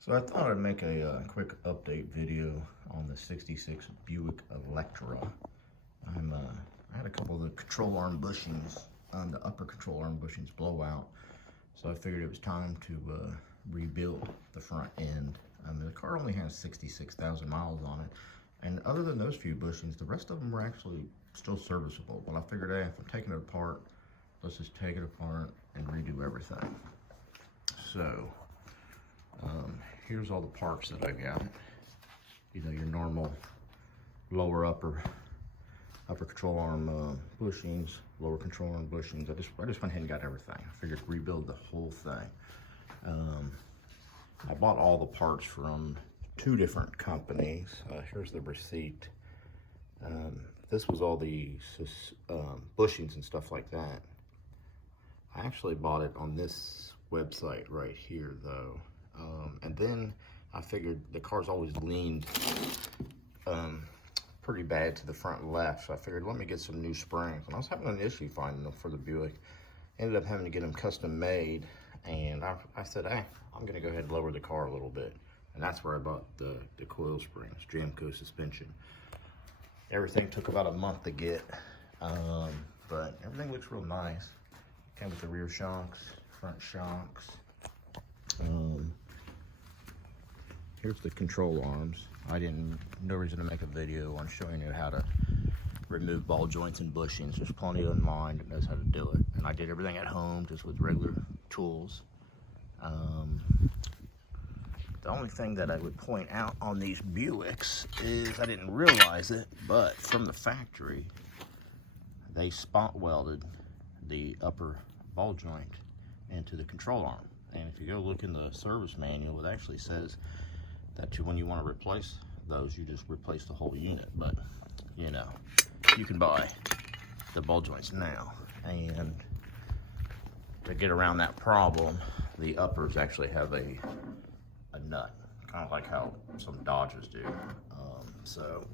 So I thought I'd make a quick update video on the 66 Buick Electra. I had a couple of the control arm bushings, the upper control arm bushings blow out. So I figured it was time to rebuild the front end. The car only has 66,000 miles on it. And other than those few bushings, the rest of them were actually still serviceable. But I figured, hey, if I'm taking it apart, let's just take it apart and redo everything. So, here's all the parts that I got. You know, your normal lower upper control arm bushings, lower control arm bushings. I just went ahead and got everything. I figured rebuild the whole thing. I bought all the parts from 2 different companies. Here's the receipt. This was all the bushings and stuff like that. I actually bought it on this website right here though. And then I figured the car's always leaned pretty bad to the front left. So I figured, let me get some new springs. And I was having an issue finding them for the Buick. Ended up having to get them custom made. And I said, hey, I'm gonna go ahead and lower the car a little bit. And that's where I bought the coil springs, Jamco Suspension. Everything took about a month to get, but everything looks real nice. Came with the rear shocks, front shocks. Here's the control arms. No reason to make a video on showing you how to remove ball joints and bushings. There's plenty online that knows how to do it. And I did everything at home, just with regular tools. The only thing that I would point out on these Buicks is, I didn't realize it, but from the factory, they spot welded the upper ball joint into the control arm. And if you go look in the service manual, it actually says that when you want to replace those, you just replace the whole unit. But, you know, you can buy the ball joints now. And to get around that problem, the uppers actually have a nut, kind of like how some Dodges do. So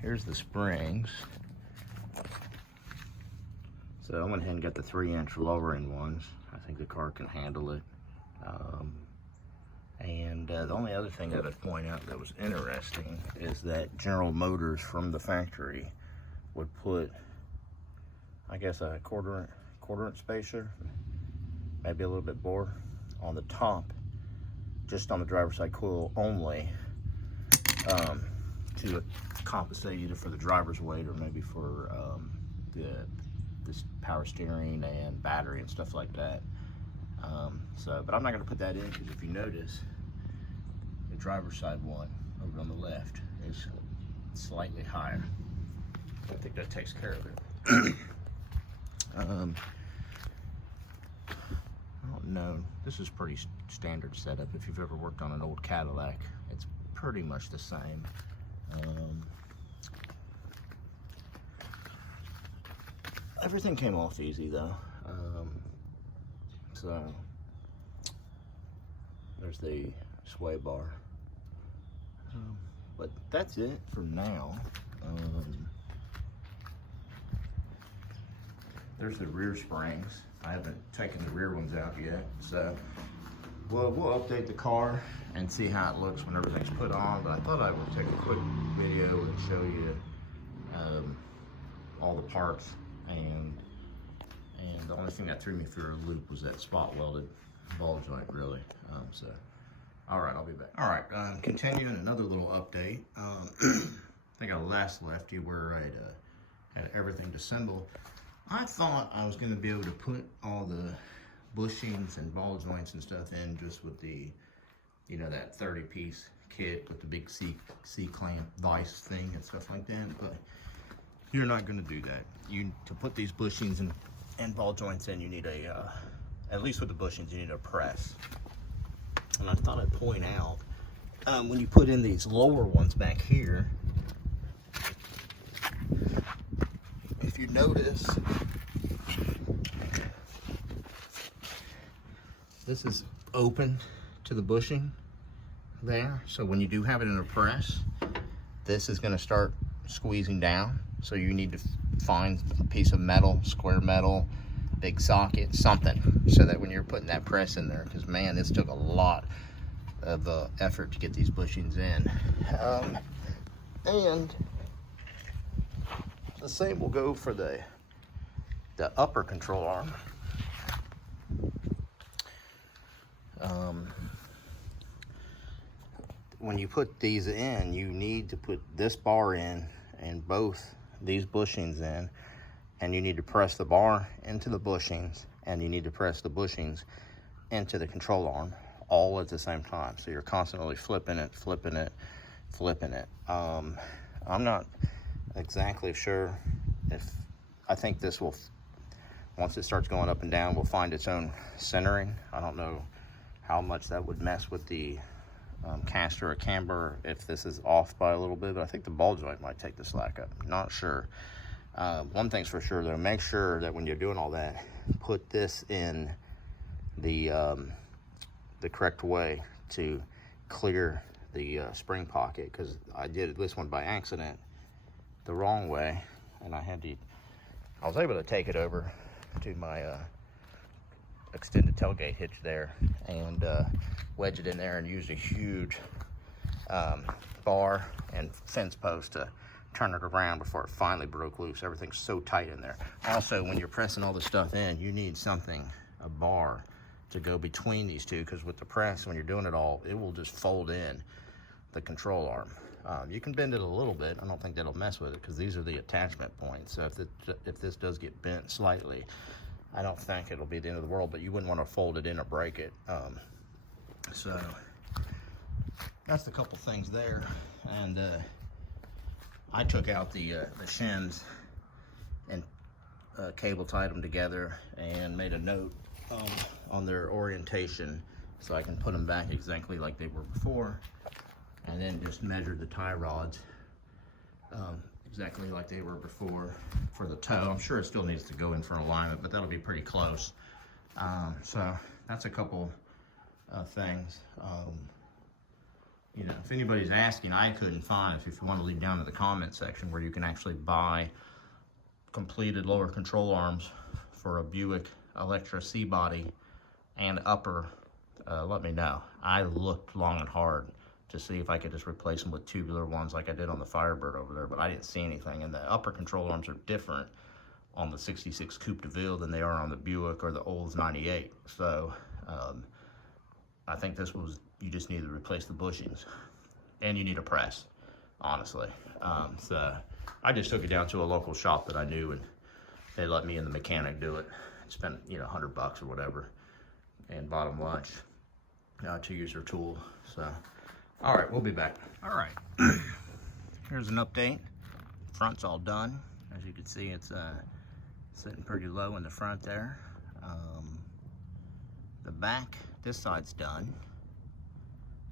here's the springs. So I went ahead and got the 3-inch lowering ones. I think the car can handle it. The only other thing that I'd point out that was interesting is that General Motors from the factory would put, I guess, a quarter inch spacer, maybe a little bit more on the top, just on the driver's side coil only, to compensate either for the driver's weight or maybe for this power steering and battery and stuff like that. But I'm not going to put that in, because if you notice, the driver's side one over on the left is slightly higher. I think that takes care of it. I don't know. This is pretty standard setup. If you've ever worked on an old Cadillac, it's pretty much the same. Everything came off easy though. So there's the sway bar. But that's it for now. There's the rear springs. I haven't taken the rear ones out yet, so we'll update the car and see how it looks when everything's put on. But I thought I would take a quick video and show you all the parts, and the only thing that threw me through a loop was that spot welded ball joint, really. All right, I'll be back. All right, continuing another little update. I think I last left you where I had everything assembled. I thought I was going to be able to put all the bushings and ball joints and stuff in just with the, you know, that 30-piece kit with the big C-clamp vise thing and stuff like that, but you're not going to do that. To put these bushings and ball joints in, you need at least with the bushings, you need a press. And I thought I'd point out, when you put in these lower ones back here, if you notice, this is open to the bushing there. So when you do have it in a press, this is going to start squeezing down. So you need to find a piece of metal, square metal, big socket, something so that when you're putting that press in there, because man, this took a lot of effort to get these bushings in. And the same will go for the upper control arm. When you put these in, you need to put this bar in and both these bushings in, and you need to press the bar into the bushings, and you need to press the bushings into the control arm all at the same time. So you're constantly flipping it, flipping it, flipping it. I'm not exactly sure if, I think this will, once it starts going up and down, will find its own centering. I don't know how much that would mess with the caster or camber if this is off by a little bit, but I think the ball joint might take the slack up. Not sure. One thing's for sure though, make sure that when you're doing all that, put this in the correct way to clear the spring pocket, because I did this one by accident the wrong way, and I was able to take it over to my extended tailgate hitch there and wedge it in there and use a huge bar and fence post to turn it around before it finally broke loose. Everything's so tight in there. Also, when you're pressing all this stuff in, you need a bar to go between these two, because with the press, when you're doing it all, it will just fold in the control arm. You can bend it a little bit. I don't think that'll mess with it, because these are the attachment points. So if this does get bent slightly, I don't think it'll be the end of the world, but you wouldn't want to fold it in or break it. So that's the couple things there. And I took out the shins and cable tied them together and made a note on their orientation so I can put them back exactly like they were before, and then just measured the tie rods exactly like they were before for the toe. I'm sure it still needs to go in for alignment, but that'll be pretty close. So that's a couple things. You know, if anybody's asking, I couldn't find, if you want to leave down in the comment section where you can actually buy completed lower control arms for a Buick Electra C-body and upper, let me know. I looked long and hard to see if I could just replace them with tubular ones like I did on the Firebird over there, but I didn't see anything. And the upper control arms are different on the 66 Coupe de Ville than they are on the Buick or the Olds 98. So I think this was, you just need to replace the bushings, and you need a press, honestly. So I just took it down to a local shop that I knew, and they let me and the mechanic do it. Spent, you know, $100 or whatever, and bought them lunch to use their tool. So, all right, we'll be back. All right, here's an update. Front's all done. As you can see, it's sitting pretty low in the front there. The back, this side's done.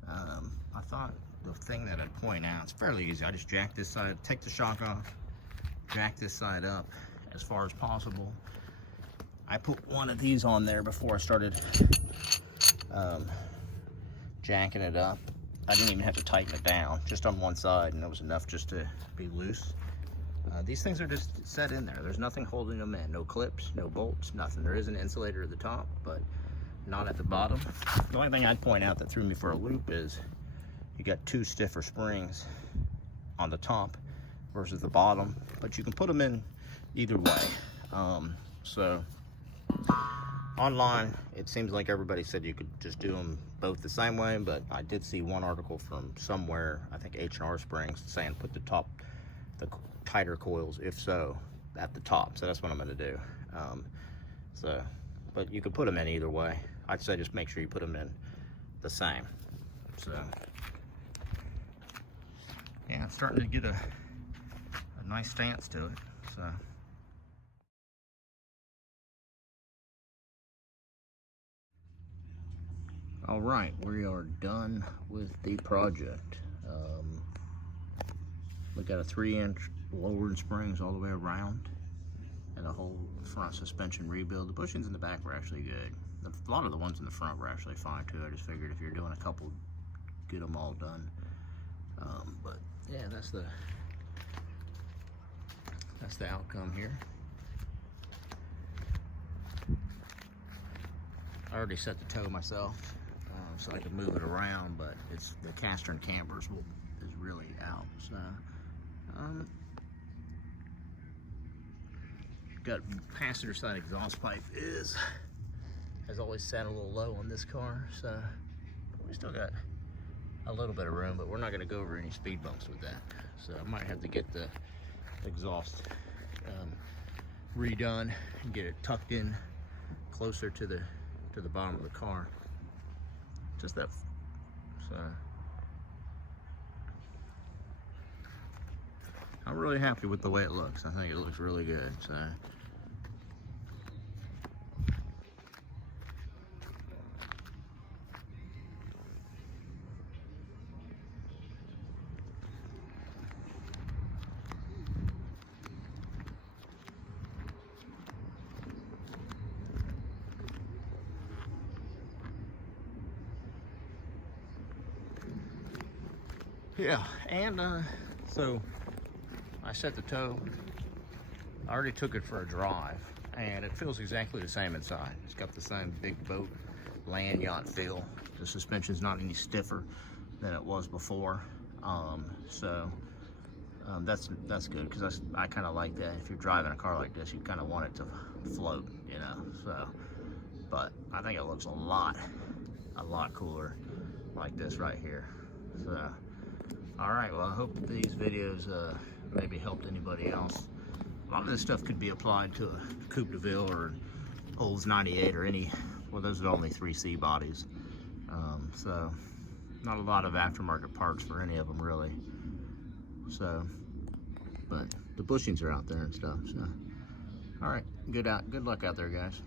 I thought the thing that I'd point out, it's fairly easy. I just jack this side, take the shock off, jack this side up as far as possible. I put one of these on there before I started jacking it up. I didn't even have to tighten it down, just on one side, and it was enough just to be loose. These things are just set in there. There's nothing holding them in. No clips, no bolts, nothing. There is an insulator at the top, but not at the bottom. The only thing I'd point out that threw me for a loop is you got two stiffer springs on the top versus the bottom, but you can put them in either way. So online, it seems like everybody said you could just do them both the same way, but I did see one article from somewhere, I think H&R Springs, saying put the tighter coils, if so, at the top. So that's what I'm going to do. But you could put them in either way. I'd say just make sure you put them in the same. So yeah, it's starting to get a nice stance to it. So all right, we are done with the project. We got a 3-inch lowered springs all the way around, and a whole front suspension rebuild. The bushings in the back were actually good. A lot of the ones in the front were actually fine too. I just figured if you're doing a couple, get them all done. But yeah, that's the outcome here. I already set the toe myself, so I can move it around, but it's the caster and cambers is really out. So got passenger side exhaust pipe has always sat a little low on this car, so we still got a little bit of room, but we're not going to go over any speed bumps with that. So I might have to get the exhaust redone and get it tucked in closer to the bottom of the car. Just that. So I'm really happy with the way it looks. I think it looks really good. So yeah, and so I set the toe. I already took it for a drive, and it feels exactly the same inside. It's got the same big boat, land yacht feel. The suspension's not any stiffer than it was before, that's good, because I kind of like that. If you're driving a car like this, you kind of want it to float, you know. So, but I think it looks a lot cooler like this right here. So. All right, well, I hope these videos maybe helped anybody else. A lot of this stuff could be applied to a Coupe de Ville or Olds 98 or any, well, those are only 3C bodies. So not a lot of aftermarket parts for any of them really. So, but the bushings are out there and stuff, so. All right, good luck out there, guys.